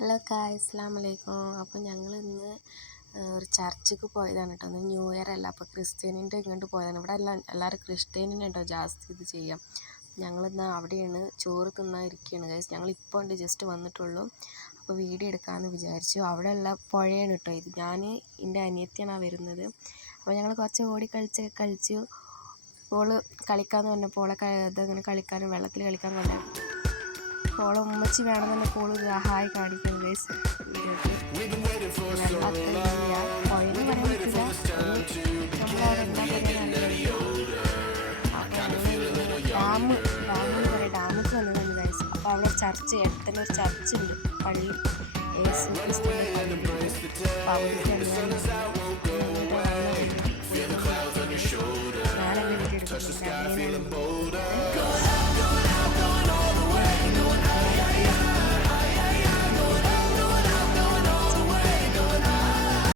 Hello guys, അസ്സലാമു അലൈക്കും. അപ്പോൾ ഞങ്ങൾ ഇന്ന് ഒരു ചർച്ചിക്ക് പോയതാണ് കേട്ടോ. ഒന്ന് ന്യൂ ഇയർ അല്ല, അപ്പോൾ ക്രിസ്ത്യാനിൻ്റെ ഇങ്ങോട്ട് പോയതാണ്. ഇവിടെ എല്ലാവരും ക്രിസ്ത്യാനിനെ കേട്ടോ ജാസ്തി ഇത് ചെയ്യാം. ഞങ്ങളിന്ന് അവിടെയാണ് ചോറ് തിന്നാൻ ഇരിക്കുകയാണ് ഗൈസ്. ഞങ്ങളിപ്പോൾ ഉണ്ട് ജസ്റ്റ് വന്നിട്ടുള്ളൂ. അപ്പോൾ വീഡിയോ എടുക്കാമെന്ന് വിചാരിച്ചു. അവിടെയുള്ള പുഴയാണ് കേട്ടോ ഇത്. ഞാൻ എൻ്റെ അനിയത്തിയാണ് വരുന്നത്. അപ്പോൾ ഞങ്ങൾ കുറച്ച് ഓടി കളിച്ചു ഓള് കളിക്കാമെന്ന് പറഞ്ഞപ്പോൾ ഇതങ്ങനെ കളിക്കാനും വെള്ളത്തിൽ കളിക്കാൻ കൊണ്ടേ ഓളെ ഉമ്മച്ചി വേണമെന്ന് പോള് ഹായ് കാണിക്കുന്നു ഗൈസ്. പുഴയെന്ന് പറയാൻ പറ്റില്ല, നമ്മളവിടെ എന്താ ഡാമെന്ന് പറയാം. ഡാമിക്ക് വന്നതാണ് ഗൈസ്. അപ്പോൾ അവിടെ ചർച്ച് അടുത്തന്നെ ഒരു ചർച്ച് ഉണ്ട്, പള്ളി യേശു ക്രിസ്തുവിൻ്റെ പള്ളി. അപ്പോൾ അവിടേക്ക് ഞാനെന്നെ വീഡിയോ എടുക്കുന്നുണ്ട്.